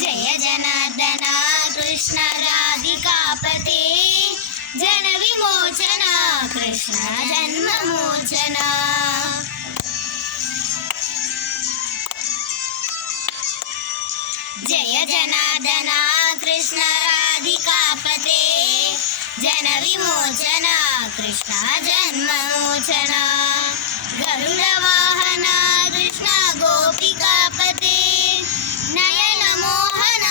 जय जनार्दन कृष्ण राधिकापते जन विमोचन कृष्ण जन्ममोचन। जय जनार्दन कृष्ण राधिकापते जन विमोचन कृष्ण जन्ममोचन। गरुड वाहन कृष्ण गोपिकापते नयन मोहन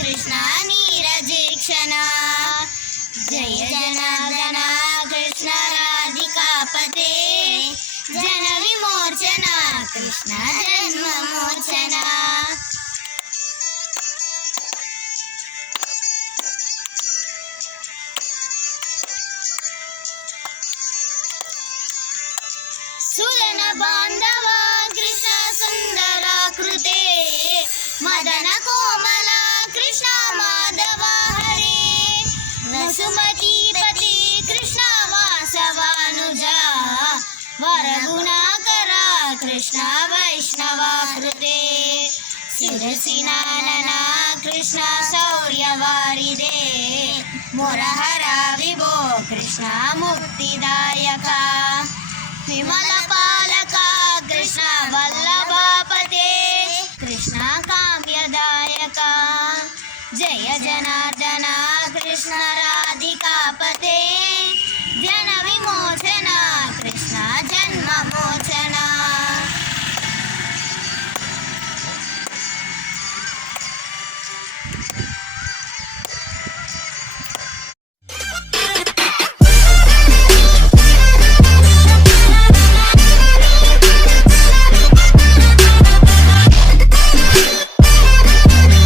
कृष्ण नीरजीक्षण। जय जनार्दन कृष्ण राधिकापते जन विमोचन कृष्ण जन्ममोचन। सुजन बांधव कृष्ण सुंदराकृते मदन कोमल कृष्ण माधव हरे वसुमतीपति कृष्ण वासवानुजा वरगुणाकर कृष्ण वैष्णवाकृते शिरसिनानन कृष्ण शौर्यवारिदे मुरहरा विभो कृष्ण मुक्तिदायक विमल पालक कृष्ण वल्लभापते कृष्ण काम्यदायक। जय जनार्दन कृष्ण राधिकापते